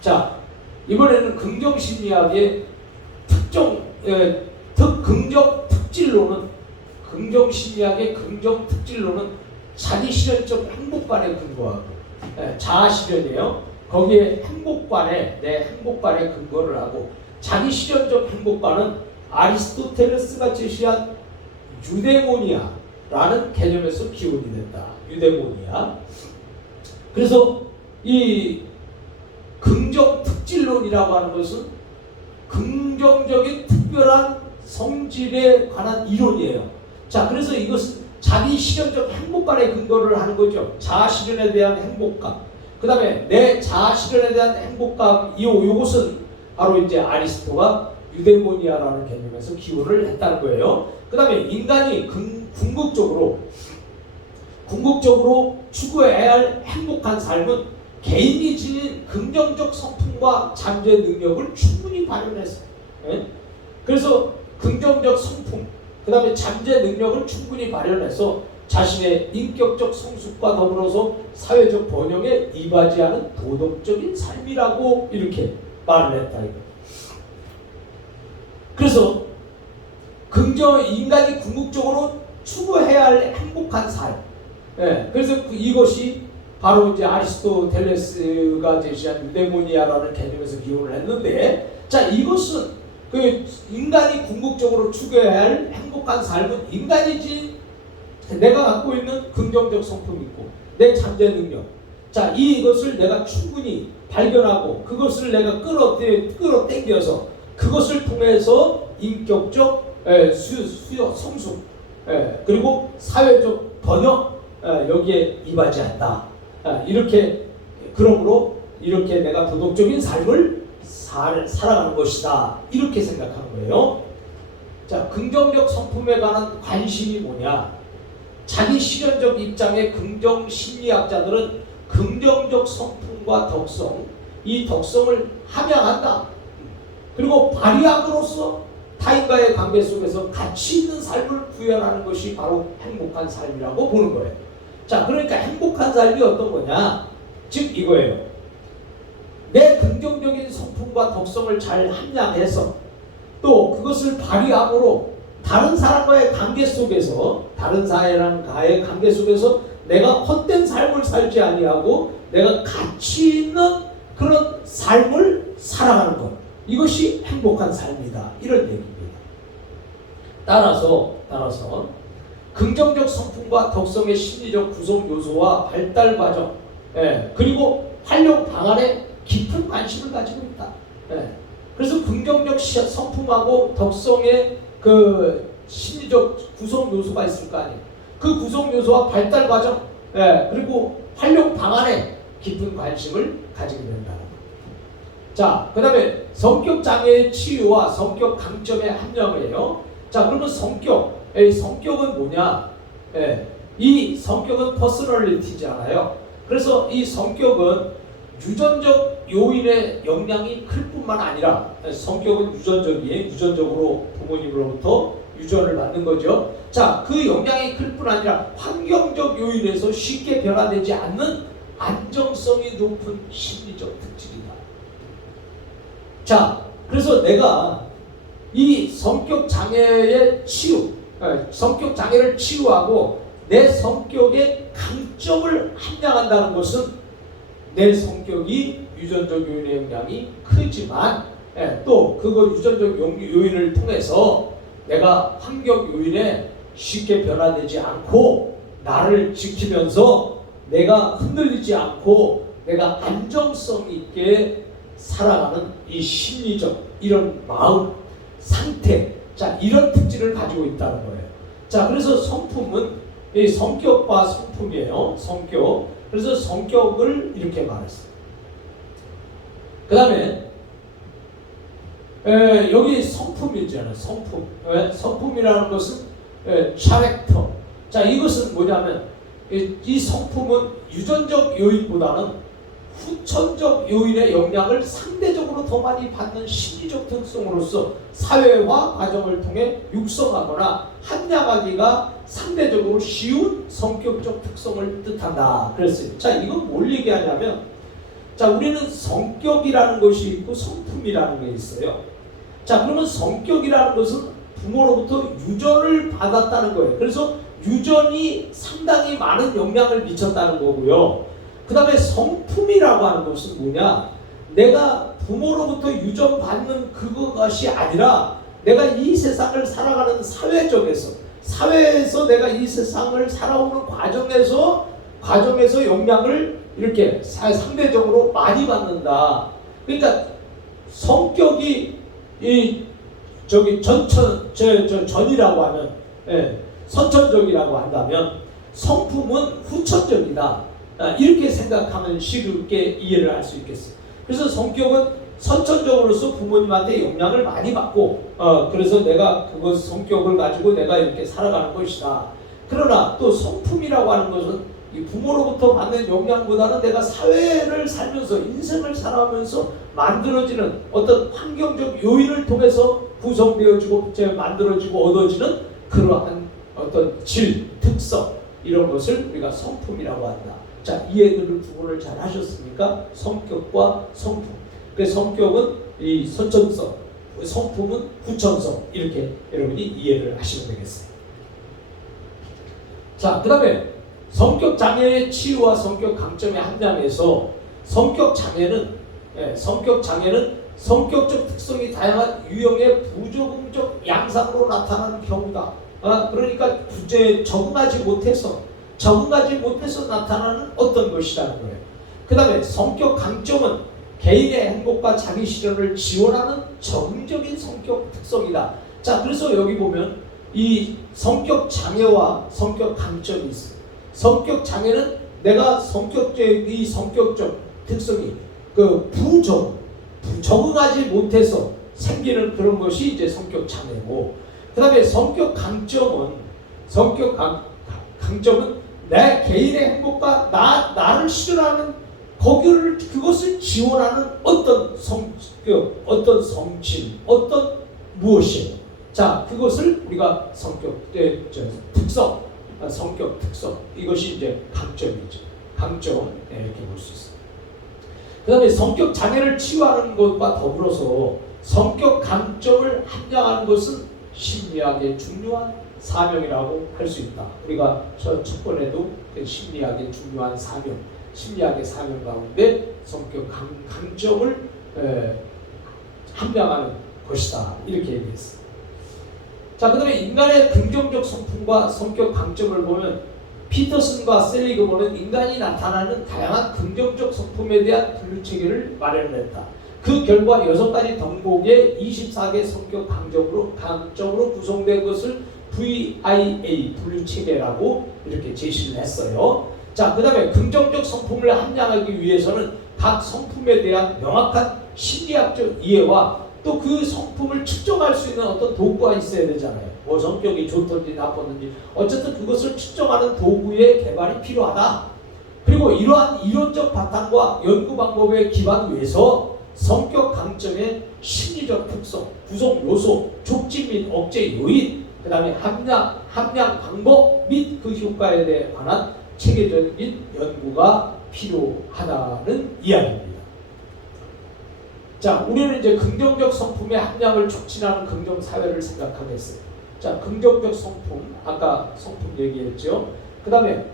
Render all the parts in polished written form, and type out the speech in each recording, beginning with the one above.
자, 이번에는 긍정심리학의 긍정 특질로는 자기 실현적 행복관에 근거하고, 자아 실현이에요. 거기에 내 행복관에 근거를 하고, 자기 실현적 행복관은 아리스토텔레스가 제시한 유데모니아라는 개념에서 기원이 된다. 유데모니아. 그래서 이 긍정 특질론이라고 하는 것은 긍정적인 특별한 성질에 관한 이론이에요. 자, 그래서 이것은 자기 실현적 행복감에 근거를 하는 거죠. 자아 실현에 대한 행복감. 그 다음에 내 자아 실현에 대한 행복감, 요것은 바로 이제 아리스토가 유데모니아라는 개념에서 기원을 했다는 거예요. 그 다음에 인간이 궁극적으로 추구해야 할 행복한 삶은 개인이 지닌 긍정적 성품과 잠재 능력을 충분히 발현했어요. 그래서 긍정적 성품, 그 다음에 잠재 능력을 충분히 발현해서 자신의 인격적 성숙과 더불어서 사회적 번영에 이바지하는 도덕적인 삶이라고 이렇게 말을 했다. 이거. 그래서 인간이 궁극적으로 추구해야 할 행복한 삶. 그래서 이것이 바로 이제 아리스토텔레스가 제시한 유데모니아라는 개념에서 기원을 했는데, 자, 이것은 인간이 궁극적으로 추구해야 할 행복한 삶은 인간이지 내가 갖고 있는 긍정적 성품이 있고 내 잠재 능력, 자, 이것을 내가 충분히 발견하고 그것을 내가 끌어당겨서 그것을 통해서 인격적 성숙, 그리고 사회적 번영, 여기에 이바지한다. 그러므로 이렇게 내가 도덕적인 삶을 살아가는 것이다. 이렇게 생각하는 거예요. 자, 긍정적 성품에 관한 관심이 뭐냐? 자기 실현적 입장의 긍정 심리학자들은 긍정적 성품과 덕성, 이 덕성을 함양한다. 그리고 발휘함으로써 타인과의 관계 속에서 가치 있는 삶을 구현하는 것이 바로 행복한 삶이라고 보는 거예요. 자, 그러니까 행복한 삶이 어떤 거냐? 즉 이거예요. 내 긍정적인 성품과 덕성을 잘 함양해서 또 그것을 발휘함으로 다른 사람과의 관계 속에서, 다른 사회랑과의 관계 속에서 내가 헛된 삶을 살지 아니하고 내가 가치 있는 그런 삶을 살아가는 것, 이것이 행복한 삶이다. 이런 얘기입니다. 따라서 긍정적 성품과 덕성의 심리적 구성 요소와 발달 과정, 그리고 활용 방안에 깊은 관심을 가지고 있다. 그래서 긍정적 성품하고 덕성의 그 심리적 구성 요소가 있을 거 아니에요. 그 구성 요소와 발달 과정, 그리고 활용 방안에 깊은 관심을 가지게 된다. 자, 그 다음에 성격 장애의 치유와 성격 강점의 함량이에요. 자, 그러면 성격은 뭐냐? 이 성격은 퍼스널리티잖아요. 그래서 이 성격은 유전적 요인의 영향이 클 뿐만 아니라, 성격은 유전적으로 부모님으로부터 유전을 받는 거죠. 자, 그 영향이 클 뿐 아니라 환경적 요인에서 쉽게 변화되지 않는 안정성이 높은 심리적 특질이다. 자, 그래서 내가 이 성격 장애의 성격 장애를 치유하고 내 성격의 강점을 함양한다는 것은 내 성격이 유전적 요인의 영향이 크지만, 또 그거 유전적 요인을 통해서 내가 환경 요인에 쉽게 변화되지 않고 나를 지키면서 내가 흔들리지 않고 내가 안정성 있게 살아가는 이 심리적 이런 마음 상태, 자, 이런 특질을 가지고 있다는 거예요. 자, 그래서 성품은 이 성격과 성품이에요. 그래서 성격을 이렇게 말했어요. 그 다음에 여기 성품이 있잖아요. 성품이라는 것은 캐릭터. 자, 이것은 뭐냐면 이 성품은 유전적 요인보다는 후천적 요인의 영향을 상대적으로 더 많이 받는 심리적 특성으로서 사회화 과정을 통해 육성하거나 함양하기가 상대적으로 쉬운 성격적 특성을 뜻한다. 그랬어요. 자, 이건 뭘 얘기하냐면, 자, 우리는 성격이라는 것이 있고 성품이라는 게 있어요. 자, 그러면 성격이라는 것은 부모로부터 유전을 받았다는 거예요. 그래서 유전이 상당히 많은 영향을 미쳤다는 거고요. 그 다음에 성품이라고 하는 것은 뭐냐? 내가 부모로부터 유전받는 그것이 아니라 내가 이 세상을 살아가는 사회에서 내가 이 세상을 살아오는 과정에서 영향을 이렇게 상대적으로 많이 받는다. 그러니까 성격이 전이라고 하면, 선천적이라고 한다면 성품은 후천적이다. 이렇게 생각하면 쉽게 이해를 할 수 있겠어요. 그래서 성격은 선천적으로서 부모님한테 영향을 많이 받고, 그래서 내가 그것 성격을 가지고 내가 이렇게 살아가는 것이다. 그러나 또 성품이라고 하는 것은 이 부모로부터 받는 영향보다는 내가 사회를 살면서 인생을 살아가면서 만들어지는 어떤 환경적 요인을 통해서 구성되어지고 만들어지고 얻어지는 그러한 어떤 특성, 이런 것을 우리가 성품이라고 한다. 자, 이해를 두 분을 잘 하셨습니까? 성격과 성품. 그 성격은 이 선천성, 성품은 후천성. 이렇게 여러분이 이해를 하시면 되겠어요. 자, 그 다음에 성격 장애의 치유와 성격 강점의 함량에서 성격 장애는 성격적 특성이 다양한 유형의 부조금적 양상으로 나타나는 경우다. 그러니까 적응하지 못해서 나타나는 어떤 것이라는 거예요. 그 다음에 성격 강점은 개인의 행복과 자기 실현을 지원하는 적응적인 성격 특성이다. 자, 그래서 여기 보면 이 성격 장애와 성격 강점이 있어요. 성격 장애는 내가 이 성격적 특성이 적응하지 못해서 생기는 그런 것이 이제 성격 장애고, 그 다음에 성격 강점은 내 개인의 행복과 나를 실현하는 그것을 지원하는 어떤 성질, 어떤 무엇이에요. 자, 그것을 우리가 성격 특성, 이것이 이제 강점이죠. 강점, 이렇게 볼 수 있어요. 그 다음에 성격 장애를 치유하는 것과 더불어서 성격 강점을 함양하는 것은 심리학의 중요한 사명이라고 할 수 있다. 우리가 첫 번에도 심리학의 중요한 사명, 심리학의 사명 가운데 성격 강점을 함양하는 것이다. 이렇게 얘기했어요. 자, 그 다음에 인간의 긍정적 성품과 성격 강점을 보면 피터슨과 셀리그먼은 인간이 나타나는 다양한 긍정적 성품에 대한 분류체계를 마련했다. 그 결과 6가지 덕목의 24개 성격 강점으로 구성된 것을 VIA 분류체계라고 이렇게 제시를 했어요. 자, 그 다음에 긍정적 성품을 함양하기 위해서는 각 성품에 대한 명확한 심리학적 이해와 또 그 성품을 측정할 수 있는 어떤 도구가 있어야 되잖아요. 뭐 성격이 좋든지 나쁘든지 어쨌든 그것을 측정하는 도구의 개발이 필요하다. 그리고 이러한 이론적 바탕과 연구 방법에 기반 위해서 성격 강점의 심리적 특성, 구성 요소, 촉진 및 억제 요인, 그 다음에 함량 방법 및 그 효과에 대해 관한 체계적인 연구가 필요하다는 이야기입니다. 자, 우리는 이제 긍정적 성품의 함량을 촉진하는 긍정 사회를 생각하겠어요. 자, 긍정적 성품, 아까 성품 얘기했죠. 그 다음에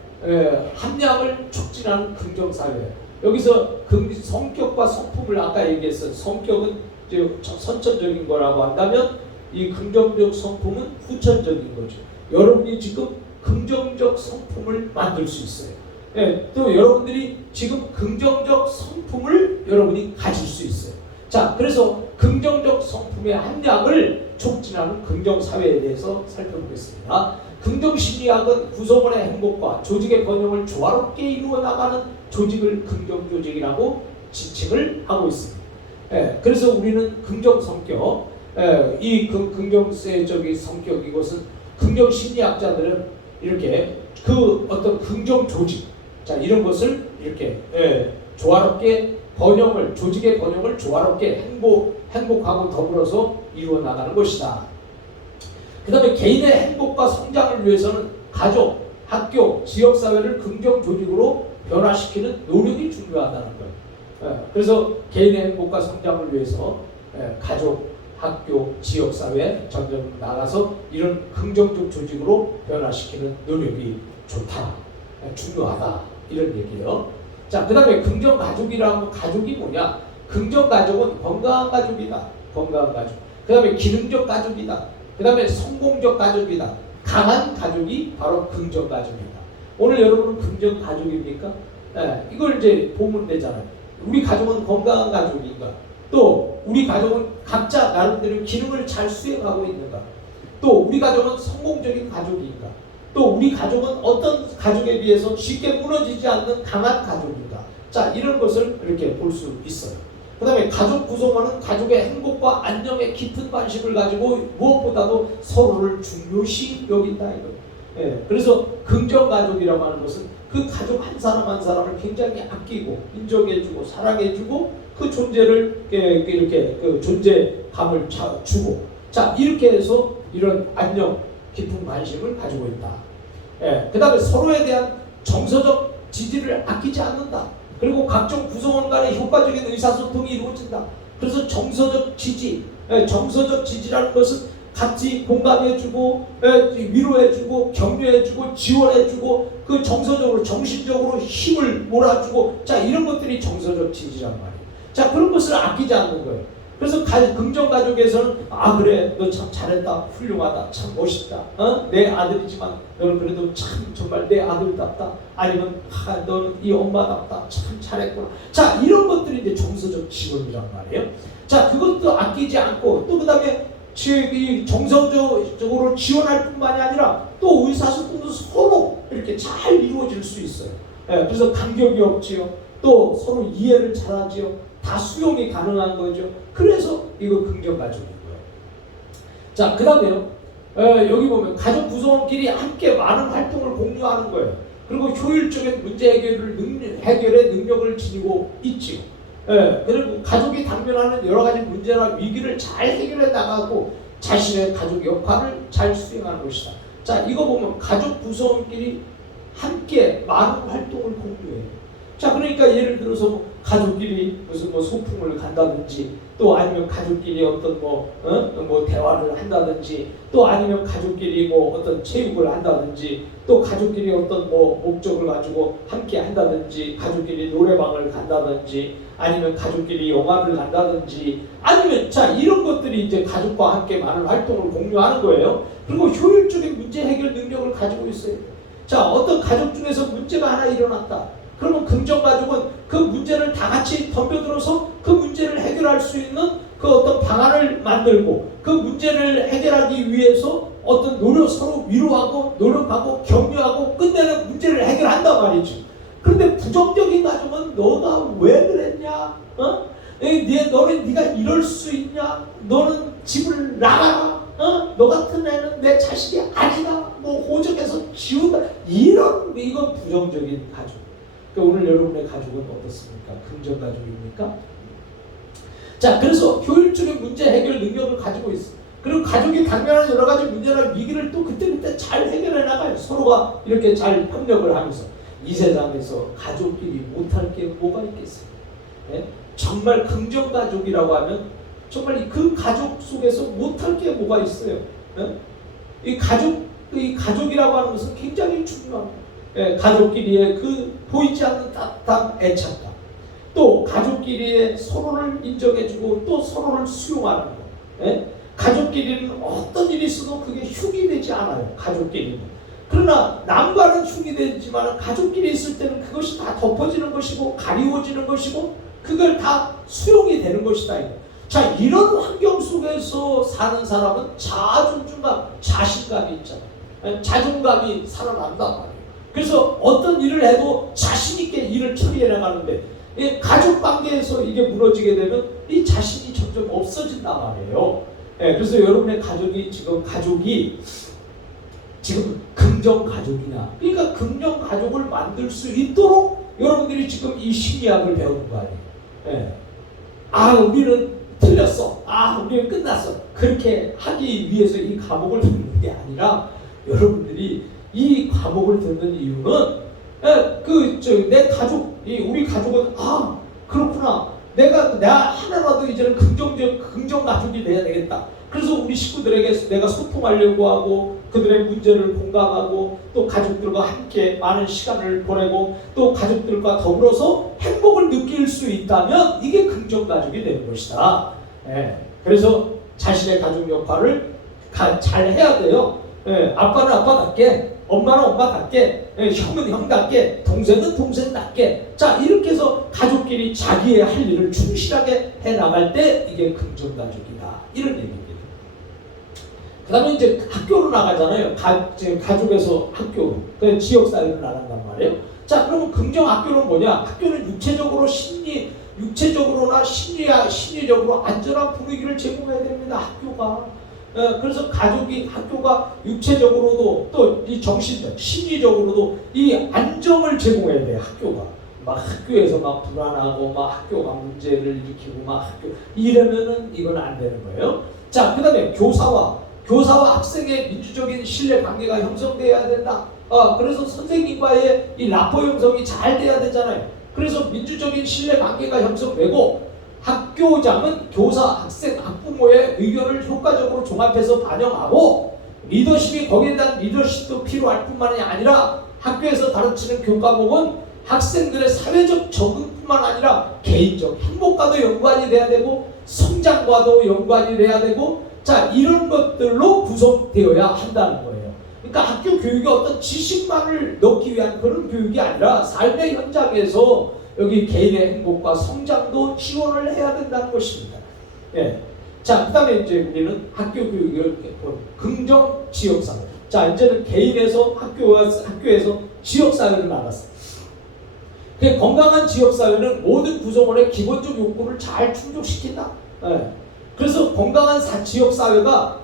함량을 촉진하는 긍정 사회. 여기서 성격과 성품을 아까 얘기했어요. 성격은 이제 선천적인 거라고 한다면 이 긍정적 성품은 후천적인 거죠. 여러분이 지금 긍정적 성품을 만들 수 있어요. 또 여러분들이 지금 긍정적 성품을 여러분이 가질 수 있어요. 자, 그래서 긍정적 성품의 함량을 촉진하는 긍정사회에 대해서 살펴보겠습니다. 긍정심리학은 구성원의 행복과 조직의 번영을 조화롭게 이루어 나가는 조직을 긍정조직이라고 지칭을 하고 있습니다. 그래서 우리는 긍정성격, 이 긍정세적인 성격, 이것은 긍정심리학자들은 이렇게 그 어떤 긍정조직, 자, 이런 것을 이렇게 조화롭게 조직의 번영을 조화롭게 행복하고 더불어서 이루어 나가는 것이다. 그 다음에 개인의 행복과 성장을 위해서는 가족, 학교, 지역사회를 긍정 조직으로 변화시키는 노력이 중요하다는 거예요. 그래서 개인의 행복과 성장을 위해서 가족, 학교, 지역사회 점점 나가서 이런 긍정적 조직으로 변화시키는 노력이 좋다, 중요하다, 이런 얘기예요. 자, 그 다음에 긍정가족이라면 가족이 뭐냐? 긍정가족은 건강한 가족이다. 건강한 가족. 그 다음에 기능적 가족이다. 그 다음에 성공적 가족이다. 강한 가족이 바로 긍정가족이다. 오늘 여러분은 긍정가족입니까? 이걸 이제 보면 되잖아요. 우리 가족은 건강한 가족인가? 또 우리 가족은 각자 나름대로 기능을 잘 수행하고 있는가? 또 우리 가족은 성공적인 가족인가? 또 우리 가족은 어떤 가족에 비해서 쉽게 무너지지 않는 강한 가족인가? 자, 이런 것을 이렇게 볼 수 있어요. 그 다음에 가족 구성원은 가족의 행복과 안녕에 깊은 관심을 가지고 무엇보다도 서로를 중요시 여긴다, 이거. 그래서 긍정가족이라고 하는 것은 그 가족 한 사람 한 사람을 굉장히 아끼고 인정해주고 사랑해주고 그 존재를 이렇게 그 존재감을 주고, 자, 이렇게 해서 이런 안녕 깊은 관심을 가지고 있다. 그 다음에 서로에 대한 정서적 지지를 아끼지 않는다. 그리고 각종 구성원 간의 효과적인 의사소통이 이루어진다. 그래서 정서적 지지, 정서적 지지라는 것은 같이 공감해주고 위로해주고 격려해주고 지원해주고 그 정서적으로 정신적으로 힘을 몰아주고, 자, 이런 것들이 정서적 지지란 말이에요. 자, 그런 것을 아끼지 않는 거예요. 그래서 긍정가족에서는 그래, 너 참 잘했다, 훌륭하다, 참 멋있다, 내 아들이지만 너는 그래도 참 정말 내 아들답다, 아니면 너는 이 엄마답다, 참 잘했구나. 자, 이런 것들이 이제 정서적 지원이란 말이에요. 자, 그것도 아끼지 않고 또 그 다음에 정서적으로 지원할 뿐만이 아니라 또 의사소통도 서로 이렇게 잘 이루어질 수 있어요. 그래서 간격이 없지요. 또 서로 이해를 잘하지요. 다 수용이 가능한 거죠. 그래서 이거 긍정가족이고요. 자, 그 다음에요. 여기 보면 가족 구성원끼리 함께 많은 활동을 공유하는 거예요. 그리고 효율적인 문제 해결의 능력을 지니고 있지요. 그리고 가족이 당면하는 여러 가지 문제나 위기를 잘 해결해 나가고 자신의 가족 역할을 잘 수행하는 것이다. 자, 이거 보면 가족 구성원끼리 함께 많은 활동을 공유해요. 자, 그러니까 예를 들어서 가족끼리 무슨 소풍을 간다든지, 또 아니면 가족끼리 어떤 대화를 한다든지, 또 아니면 가족끼리 어떤 체육을 한다든지, 또 가족끼리 어떤 목적을 가지고 함께 한다든지, 가족끼리 노래방을 간다든지, 아니면 가족끼리 영화를 간다든지, 아니면 자, 이런 것들이 이제 가족과 함께 많은 활동을 공유하는 거예요. 그리고 효율적인 문제 해결 능력을 가지고 있어요. 자, 어떤 가족 중에서 문제가 하나 일어났다. 그러면 긍정가족은 그 문제를 다 같이 덤벼들어서 그 문제를 해결할 수 있는 그 어떤 방안을 만들고, 그 문제를 해결하기 위해서 어떤 서로 위로하고 노력하고 격려하고 끝내는 문제를 해결한단 말이죠. 그런데 부정적인 가족은 너가 왜 그랬냐? 너는 네가 이럴 수 있냐? 너는 집을 나가라. 너 같은 애는 내 자식이 아니다. 호적해서 지운다. 이건 부정적인 가족. 그러니까 오늘 여러분의 가족은 어떻습니까? 긍정가족입니까? 자, 그래서 효율적인 문제 해결 능력을 가지고 있어. 그리고 가족이 당면한 여러 가지 문제나 위기를 또 그때그때 잘 해결해 나가요. 서로가 이렇게 잘 협력을 하면서. 이 세상에서 가족끼리 못할 게 뭐가 있겠어요? 정말 긍정가족이라고 하면 정말 그 가족 속에서 못할 게 뭐가 있어요? 이 가족이라고 하는 것은 굉장히 중요합니다. 가족끼리의 그 보이지 않는 따뜻한 애착감, 또 가족끼리의 서로를 인정해주고 또 서로를 수용하는 것. 가족끼리는 어떤 일이 있어도 그게 흉이 되지 않아요. 가족끼리는. 그러나 남과는 흉이 되지만 가족끼리 있을 때는 그것이 다 덮어지는 것이고 가리워지는 것이고 그걸 다 수용이 되는 것이다. 자, 이런 환경 속에서 사는 사람은 자존감이 있잖아요. 자존감이 살아난단 말이에요. 그래서 어떤 일을 해도 자신있게 일을 처리해 나가는데, 가족 관계에서 이게 무너지게 되면 이 자신이 점점 없어진단 말이에요. 그래서 여러분의 가족이 지금 긍정 가족이냐? 그러니까 긍정 가족을 만들 수 있도록 여러분들이 지금 이 심리학을 배우는 거 아니에요. 우리는 틀렸어. 우리는 끝났어. 그렇게 하기 위해서 이 과목을 듣는 게 아니라, 여러분들이 이 과목을 듣는 이유는 내 가족, 우리 가족은 그렇구나. 내가 하나라도 이제는 긍정 가족이 돼야 되겠다. 그래서 우리 식구들에게 내가 소통하려고 하고 그들의 문제를 공감하고 또 가족들과 함께 많은 시간을 보내고 또 가족들과 더불어서 행복을 느낄 수 있다면 이게 긍정 가족이 되는 것이다. 예. 그래서 자신의 가족 역할을 잘 해야 돼요. 예. 아빠는 아빠답게, 엄마는 엄마답게, 형은 형답게, 동생은 동생답게. 자, 이렇게 해서 가족끼리 자기의 할 일을 충실하게 해나갈 때 이게 긍정 가족이다. 이런 얘기입니다. 그 다음에 이제 학교로 나가잖아요. 가족에서 학교, 지역사회로 나간단 말이에요. 자, 그러면 긍정 학교는 뭐냐? 학교는 육체적으로나 심리적으로 안전한 분위기를 제공해야 됩니다. 학교가. 그래서 학교가 육체적으로도 또 이 정신적, 심리적으로도 이 안정을 제공해야 돼요. 학교가. 막 학교에서 막 불안하고 막 학교가 문제를 일으키고 막 이러면은 이건 안 되는 거예요. 자, 그 다음에 교사와 학생의 민주적인 신뢰 관계가 형성돼야 된다. 그래서 선생님과의 이 라포 형성이 잘 돼야 되잖아요. 그래서 민주적인 신뢰 관계가 형성되고 학교장은 교사, 학생, 학부모의 의견을 효과적으로 종합해서 반영하고 리더십이 거기에 대한 리더십도 필요할 뿐만이 아니라 학교에서 가르치는 교과목은 학생들의 사회적 적응뿐만 아니라 개인적 행복과도 연관이 돼야 되고 성장과도 연관이 돼야 되고 자, 이런 것들로 구성되어야 한다는 거예요. 그러니까 학교 교육이 어떤 지식만을 넣기 위한 그런 교육이 아니라 삶의 현장에서 여기 개인의 행복과 성장도 지원을 해야 된다는 것입니다. 예. 자, 그 다음에 이제 우리는 학교 교육을 긍정 지역사회. 자, 이제는 개인에서 학교에서 지역사회를 나갔어요. 건강한 지역사회는 모든 구성원의 기본적 욕구를 잘 충족시킨다. 예. 그래서 건강한 지역사회가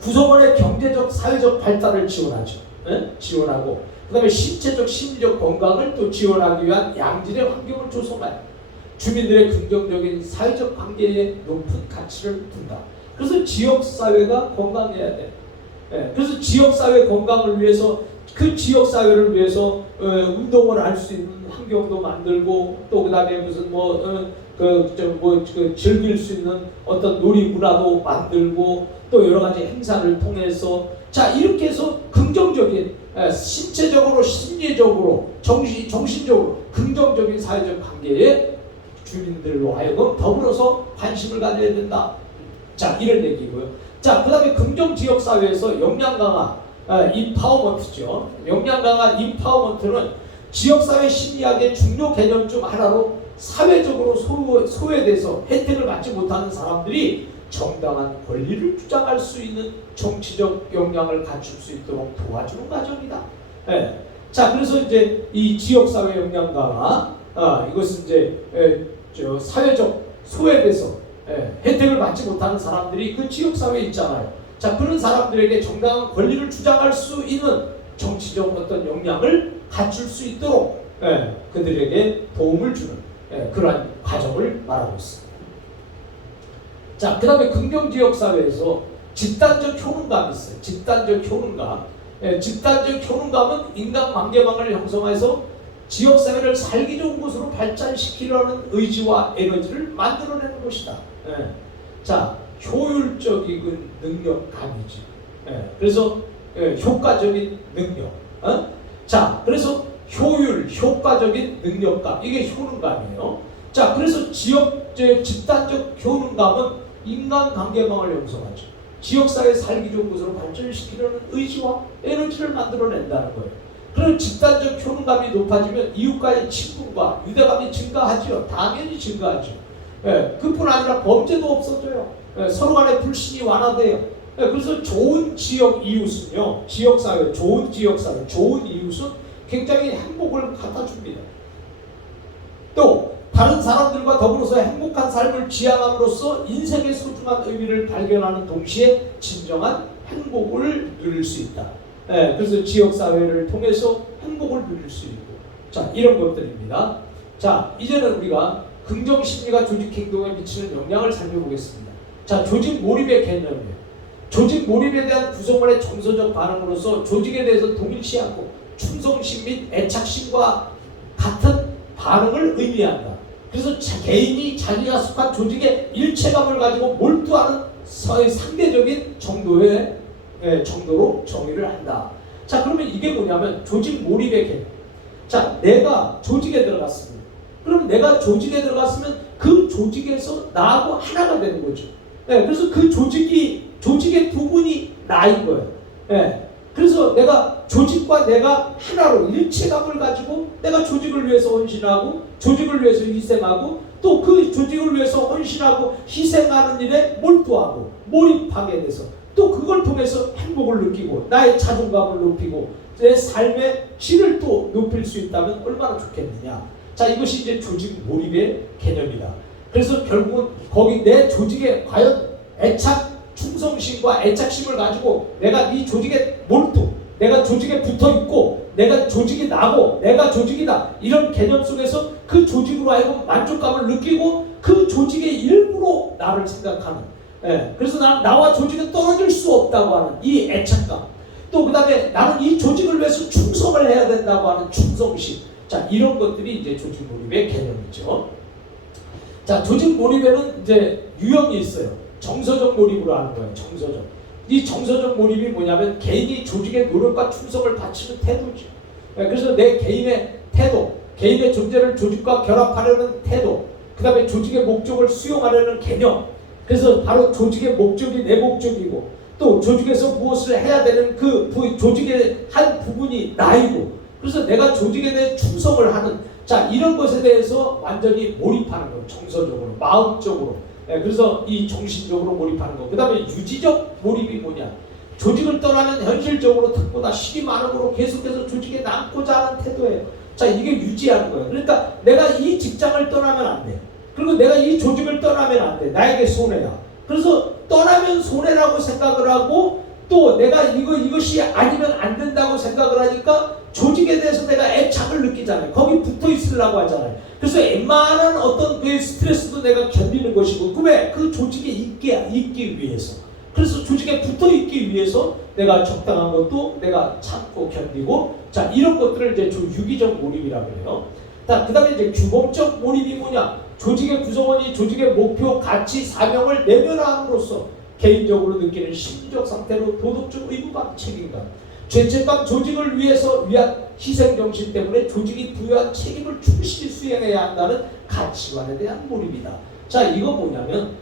구성원의 경제적, 사회적 발달을 지원하죠. 예? 지원하고 그 다음에 신체적, 심리적 건강을 또 지원하기 위한 양질의 환경을 조성하여 주민들의 긍정적인 사회적 관계에 높은 가치를 둔다. 그래서 지역사회가 건강해야 돼. 예? 그래서 지역사회 건강을 위해서 그 지역사회를 위해서 운동을 할 수 있는 환경도 만들고 또 그 다음에 무슨 즐길 수 있는 어떤 놀이 문화도 만들고 또 여러 가지 행사를 통해서 자 이렇게 해서 긍정적인 신체적으로 심리적으로 정신적으로 긍정적인 사회적 관계에 주민들로 하여금 더불어서 관심을 가져야 된다. 자 이런 얘기고요. 자 그다음에 긍정 지역 사회에서 역량 강화 임파워먼트죠. 역량 강화 임파워먼트는 지역사회 심리학의 중요 개념 중 하나로 사회적으로 소외돼서 혜택을 받지 못하는 사람들이 정당한 권리를 주장할 수 있는 정치적 역량을 갖출 수 있도록 도와주는 과정이다. 예. 자, 그래서 이제 이 지역사회 역량 강화, 이것은 이제 사회적 소외돼서 혜택을 받지 못하는 사람들이 그 지역사회에 있잖아요. 자, 그런 사람들에게 정당한 권리를 주장할 수 있는 정치적 어떤 역량을 갖출 수 있도록 그들에게 도움을 주는 그러한 과정을 말하고 있습니다. 자, 그 다음에 긍정지역사회에서 집단적 효능감이 있어요. 집단적 효능감. 집단적 효능감은 인간관계망을 형성해서 지역사회를 살기 좋은 곳으로 발전시키려는 의지와 에너지를 만들어내는 것이다. 자, 효율적인 능력감이지. 그래서 효과적인 능력. 자, 그래서 효율, 효과적인 능력감. 이게 효능감이에요. 자, 그래서 집단적 효능감은 인간관계망을 형성하죠. 지역사회 살기 좋은 곳으로 발전시키려는 의지와 에너지를 만들어낸다는 거예요. 그런 집단적 효능감이 높아지면 이웃과의 친분과 유대감이 증가하죠. 당연히 증가하죠. 그뿐 아니라 범죄도 없어져요. 서로 간의 불신이 완화돼요. 그래서 좋은 지역 이웃은요, 지역사회, 좋은 지역사회, 좋은 이웃은 굉장히 행복을 갖다 줍니다. 또 다른 사람들과 더불어서 행복한 삶을 지향함으로써 인생의 소중한 의미를 발견하는 동시에 진정한 행복을 누릴 수 있다. 그래서 지역사회를 통해서 행복을 누릴 수 있고, 자 이런 것들입니다. 자 이제는 우리가 긍정심리가 조직행동에 미치는 영향을 살펴보겠습니다. 자 조직 몰입의 개념이에요. 조직 몰입에 대한 구성원의 정서적 반응으로서 조직에 대해서 동일시하고 충성심 및 애착심과 같은 반응을 의미한다. 그래서 개인이 자기가 속한 조직의 일체감을 가지고 몰두하는 상대적인 정도의 정도로 정의를 한다. 자, 그러면 이게 뭐냐면 조직 몰입의 개념. 자, 내가 조직에 들어갔습니다. 그럼 내가 조직에 들어갔으면 그 조직에서 나하고 하나가 되는 거죠. 그래서 그 조직의 부분이 나인 거예요. 그래서 내가 조직과 내가 하나로 일체감을 가지고 내가 조직을 위해서 헌신하고 조직을 위해서 희생하고 또 그 조직을 위해서 헌신하고 희생하는 일에 몰두하고 몰입하게 돼서 또 그걸 통해서 행복을 느끼고 나의 자존감을 높이고 내 삶의 질을 또 높일 수 있다면 얼마나 좋겠느냐. 자, 이것이 이제 조직 몰입의 개념이다. 그래서 결국은 거기 내 조직에 과연 애착 충성심과 애착심을 가지고 내가 이 조직에 몰두, 내가 조직에 붙어있고 내가 조직이 나고 내가 조직이다 이런 개념 속에서 그 조직으로 하여금 만족감을 느끼고 그 조직의 일부로 나를 생각하는, 그래서 나와 조직은 떨어질 수 없다고 하는 이 애착감, 또 그 다음에 나는 이 조직을 위해서 충성을 해야 된다고 하는 충성심. 자, 이런 것들이 이제 조직 몰입의 개념이죠. 자, 조직 몰입에는 이제 유형이 있어요. 정서적 몰입으로 하는 거예요. 정서적. 이 정서적 몰입이 뭐냐면 개인이 조직의 노력과 충성을 바치는 태도죠. 그래서 내 개인의 태도, 개인의 존재를 조직과 결합하려는 태도, 그 다음에 조직의 목적을 수용하려는 개념. 그래서 바로 조직의 목적이 내 목적이고 또 조직에서 무엇을 해야 되는 그 조직의 한 부분이 나이고 그래서 내가 조직에 대해 충성을 하는, 자, 이런 것에 대해서 완전히 몰입하는 거예요. 정서적으로, 마음적으로. 그래서 이 정신적으로 몰입하는 거. 그 다음에 유지적 몰입이 뭐냐? 조직을 떠나면 현실적으로 득보다 실이 많음으로 계속해서 조직에 남고자 하는 태도예요. 자, 이게 유지하는 거예요. 그러니까 내가 이 직장을 떠나면 안 돼. 그리고 내가 이 조직을 떠나면 안 돼. 나에게 손해야. 그래서 떠나면 손해라고 생각을 하고 또 내가 이것이 아니면 안 된다고 생각을 하니까 조직에 대해서 내가 애착을 느끼잖아요. 거기 붙어 있으려고 하잖아요. 그래서 웬만한 어떤 그 스트레스도 내가 견디는 것이고, 왜? 그 조직에 있기 위해서. 그래서 조직에 붙어 있기 위해서 내가 적당한 것도 내가 참고 견디고, 자, 이런 것들을 이제 유기적 몰입이라고 해요. 자, 그 다음에 이제 규범적 몰입이 뭐냐? 조직의 구성원이 조직의 목표, 가치, 사명을 내면함으로써 개인적으로 느끼는 심리적 상태로 도덕적 의무감, 책임감, 죄책감, 조직을 위한 희생정신 때문에 조직이 부여한 책임을 충실히 수행해야 한다는 가치관에 대한 몰입이다. 자, 이거 뭐냐면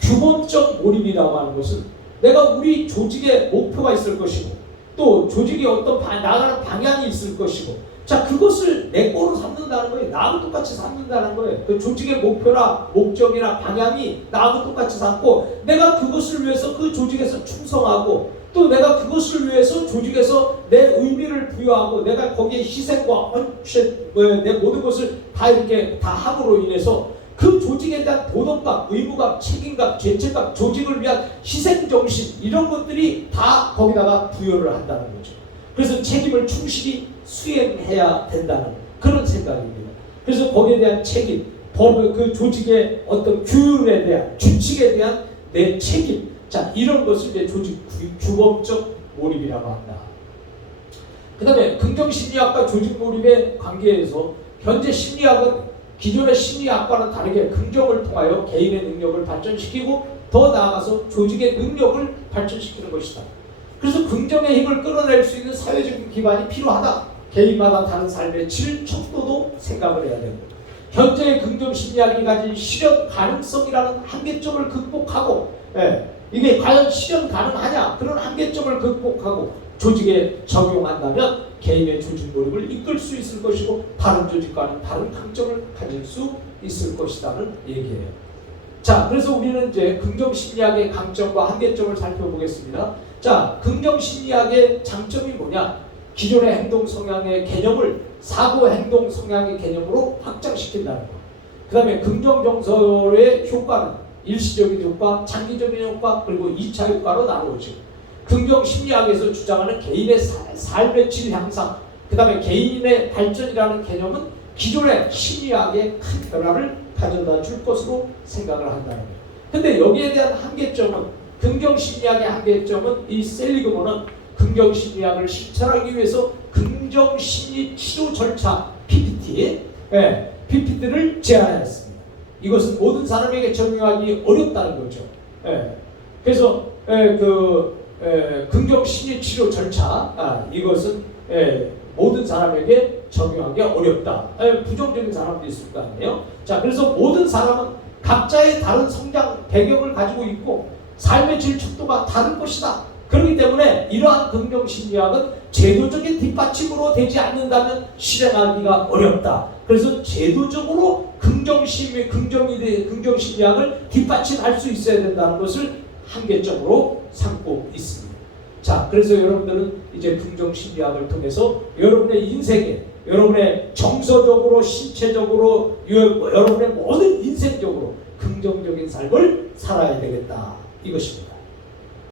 규범적 몰입이라고 하는 것은 내가 우리 조직의 목표가 있을 것이고 또 조직이 어떤 나가는 방향이 있을 것이고, 자, 그것을 내 거로 삼는다는 거예요. 나하고 똑같이 삼는다는 거예요. 그 조직의 목표나 목적이나 방향이 나하고 똑같이 삼고 내가 그것을 위해서 그 조직에서 충성하고 또 내가 그것을 위해서 조직에서 내 의미를 부여하고 내가 거기에 희생과 헌신, 내 모든 것을 다 이렇게 다 함으로 인해서 그 조직에 대한 도덕감, 의무감, 책임감, 죄책감, 조직을 위한 희생정신, 이런 것들이 다 거기다가 부여를 한다는 거죠. 그래서 책임을 충실히 수행해야 된다는 그런 생각입니다. 그래서 거기에 대한 책임, 그 조직의 어떤 규율에 대한, 규칙에 대한 내 책임, 자, 이런 것을 이제 조직 규범적 몰입이라고 한다. 그 다음에 긍정심리학과 조직 몰입의 관계에서 현재 심리학은 기존의 심리학과는 다르게 긍정을 통하여 개인의 능력을 발전시키고 더 나아가서 조직의 능력을 발전시키는 것이다. 그래서 긍정의 힘을 끌어낼 수 있는 사회적인 기반이 필요하다. 개인마다 다른 삶의 질, 척도도 생각을 해야 되고, 현재의 긍정심리학이 가진 실현 가능성이라는 한계점을 극복하고, 이게 과연 실현 가능하냐, 그런 한계점을 극복하고 조직에 적용한다면 개인의 조직 몰입을 이끌 수 있을 것이고 다른 조직과는 다른 강점을 가질 수 있을 것이라는 얘기예요. 자, 그래서 우리는 이제 긍정심리학의 강점과 한계점을 살펴보겠습니다. 자, 긍정심리학의 장점이 뭐냐? 기존의 행동 성향의 개념을 사고 행동 성향의 개념으로 확장시킨다는 것. 그 다음에 긍정 정서의 효과는 일시적인 효과, 장기적인 효과, 그리고 2차 효과로 나누어지고, 긍정 심리학에서 주장하는 개인의 삶의 질 향상, 그 다음에 개인의 발전이라는 개념은 기존의 심리학의 큰 변화를 가져다 줄 것으로 생각을 한다는 거예요. 근데 여기에 대한 한계점은, 긍정 심리학의 한계점은 이 셀리그먼은 긍정 심리학을 실천하기 위해서 긍정 심리 치료 절차 PPT, PPT를 제안했습니다. 이것은 모든 사람에게 적용하기 어렵다는 거죠. 그래서 긍정 심리 치료 절차 이것은 모든 사람에게 적용하기 어렵다. 부정적인 사람도 있을 거 아니에요. 자, 그래서 모든 사람은 각자의 다른 성장 배경을 가지고 있고 삶의 질축도가 다른 것이다. 그렇기 때문에 이러한 긍정 심리학은 제도적인 뒷받침으로 되지 않는다면 실행하기가 어렵다. 그래서 제도적으로 긍정 심리학을 뒷받침할 수 있어야 된다는 것을 한계점으로 삼고 있습니다. 자, 그래서 여러분들은 이제 긍정 심리학을 통해서 여러분의 인생에, 여러분의 정서적으로, 신체적으로, 여러분의 모든 인생적으로 긍정적인 삶을 살아야 되겠다. 이것입니다.